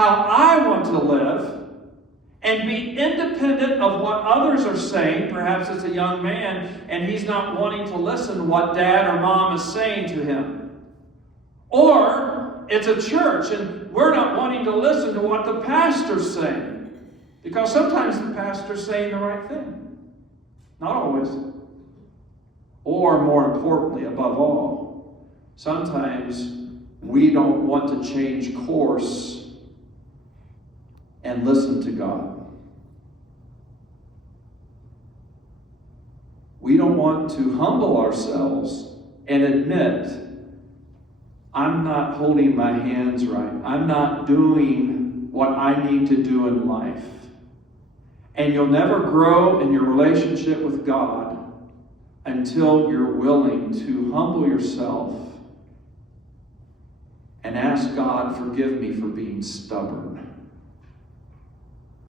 how I want to live and be independent of what others are saying. Perhaps it's a young man and he's not wanting to listen to what dad or mom is saying to him. Or it's a church and we're not wanting to listen to what the pastor's saying. Because sometimes the pastor's saying the right thing. Not always. Or more importantly, above all, sometimes we don't want to change course and listen to God. We don't want to humble ourselves and admit, I'm not holding my hands right. I'm not doing what I need to do in life. And you'll never grow in your relationship with God until you're willing to humble yourself and ask God, forgive me for being stubborn.